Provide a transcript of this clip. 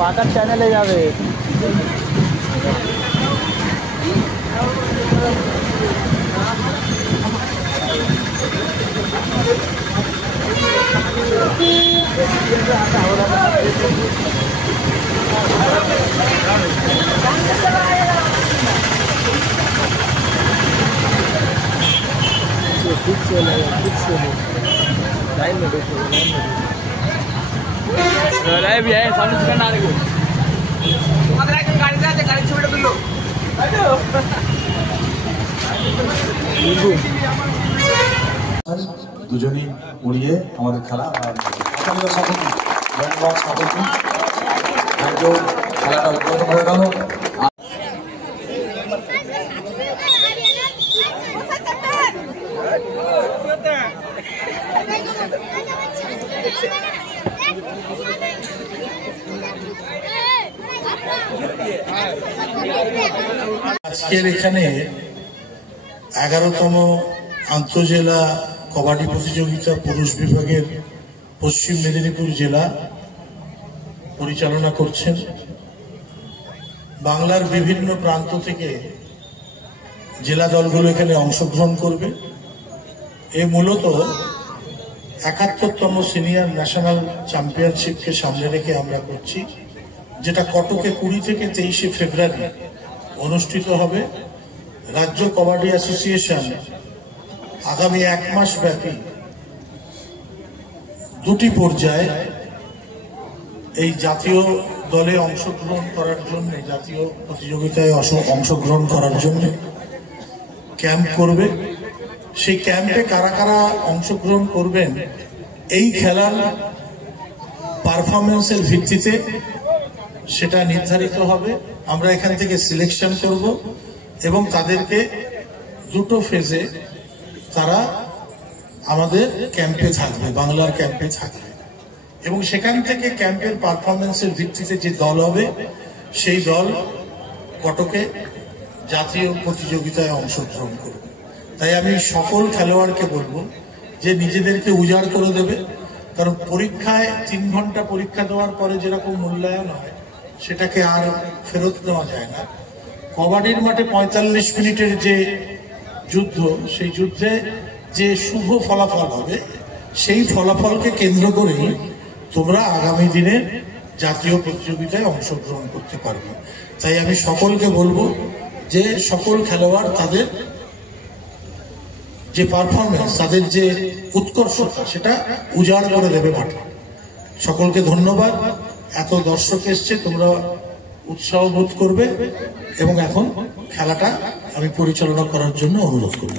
পাতার চ্যানেলে যাবে। फिक्स लाइन में देखो, लाइन भी है सामने से ना आने को तुम्हारे गाड़ी से गाड़ी छोड़ दो দুজনই উড়িয়ে আমাদের খেলা খেলাটা উদ্বোধন হয়ে গেল। আজকের এখানে 11তম আন্তঃজেলা কবাডি প্রতিযোগিতা পুরুষ বিভাগের পশ্চিম মেদিনীপুর জেলা পরিচালনা করছেন। বাংলার বিভিন্ন প্রান্ত থেকে জেলা দলগুলো এখানে অংশগ্রহণ করবে। এ মূলত 71তম সিনিয়র ন্যাশনাল চ্যাম্পিয়নশিপকে সামনে রেখে আমরা করছি, যেটা কটকে 20 থেকে 23 ফেব্রুয়ারি অনুষ্ঠিত হবে। রাজ্য কবাডি অ্যাসোসিয়েশন আগামী 1 মাস ব্যাপী 2টি পর্যায়ে এই জাতীয় দলে অংশগ্রহণ করার জন্য, জাতীয় প্রতিযোগিতায় অংশগ্রহণ করার জন্য ক্যাম্প করবে। সেই ক্যাম্পে কারা কারা অংশগ্রহণ করবেন এই খেলার পারফরমেন্সের ভিত্তিতে সেটা নির্ধারিত হবে। আমরা এখান থেকে সিলেকশন করব এবং তাদেরকে 2টো ফেজে তারা আমাদের ক্যাম্পে থাকবে, বাংলার ক্যাম্পে থাকবে এবং সেখান থেকে ক্যাম্পের পারফরমেন্সের ভিত্তিতে যে দল হবে সেই দল কটকে জাতীয় প্রতিযোগিতায় অংশগ্রহণ করবে। তাই আমি সকল খেলোয়াড়কে বলবো যে নিজেদেরকে উজাড় করে দেবে, কারণ পরীক্ষায় 3 ঘন্টা পরীক্ষা দেওয়ার পরে যেরকম মূল্যায়ন হয় সেটাকে আর ফেরত নেওয়া যায় না। কবাডির মাঠে 45 মিনিটের যে যুদ্ধ, সেই যুদ্ধে যে শুভ ফলাফল হবে সেই ফলাফলকে কেন্দ্র করেই তোমরা আগামী দিনে জাতীয় প্রতিযোগিতায় অংশগ্রহণ করতে পারবে। তাই আমি সকলকে বলবো যে সকল খেলোয়াড় তাদের যে পারফরমেন্স, তাদের যে উৎকর্ষতা সেটা উজাড় করে দেবে মাঠে। সকলকে ধন্যবাদ। এত দর্শক এসছে, তোমরা উৎসাহ বোধ করবে এবং এখন খেলাটা আমি পরিচালনা করার জন্য অনুরোধ করব।